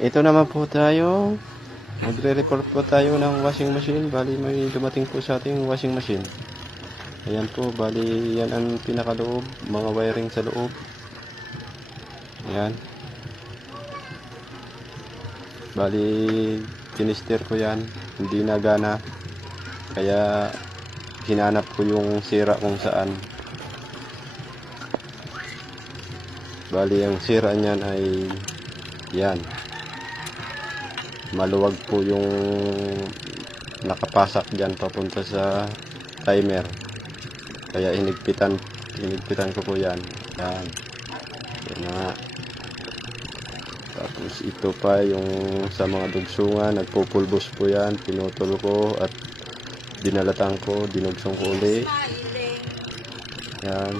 Ito naman po tayo. Magre-report po tayo ng washing machine. Bali may dumating po sa ating washing machine. Ayan po, bali yan ang pinakaloob. Mga wiring sa loob. Ayan. Bali, tinister ko yan. Hindi nagana. Kaya hinanap ko yung sira kung saan. Bali, ang sira niyan ay yan. Maluwag po yung nakapasak dyan papunta sa timer. Kaya hinigpitan ko po yan. Yan. Yan na. Tapos ito pa yung sa mga dugsungan, nagpupulbos po yan. Pinutol ko at dinalatan ko, dinugsong ko uli. Yan.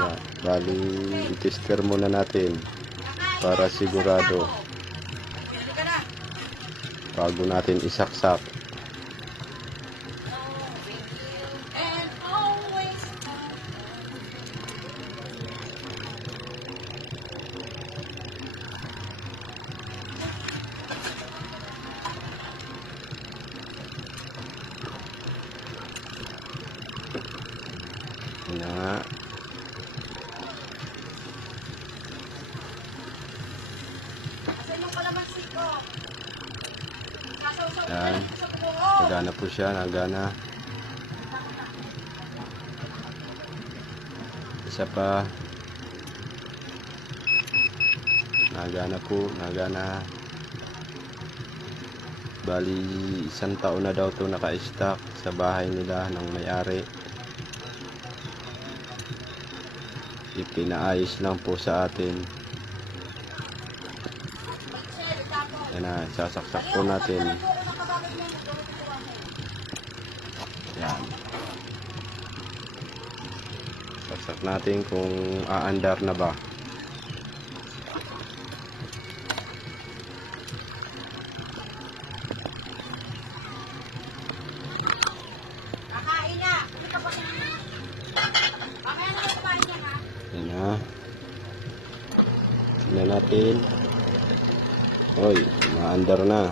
Yan. Bali, i-tester muna natin para sigurado bago natin isaksak. Na yan, nagana po siya, nagana. Isa pa, nagana po, nagana. Bali, isang taon na daw to naka-stock sa bahay nila ng may-ari. Ipinaayos lang po sa atin. Yan na, sasaksak po natin. Yan. Saksak natin kung aandar na ba. Yan na. Tignan natin. Hoy, maandar na.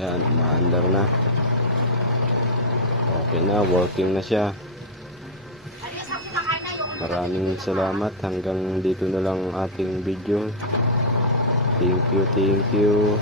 Yan, maandar na. Okay na, working na siya. Maraming salamat. Hanggang dito na lang ating video. Thank you, thank you.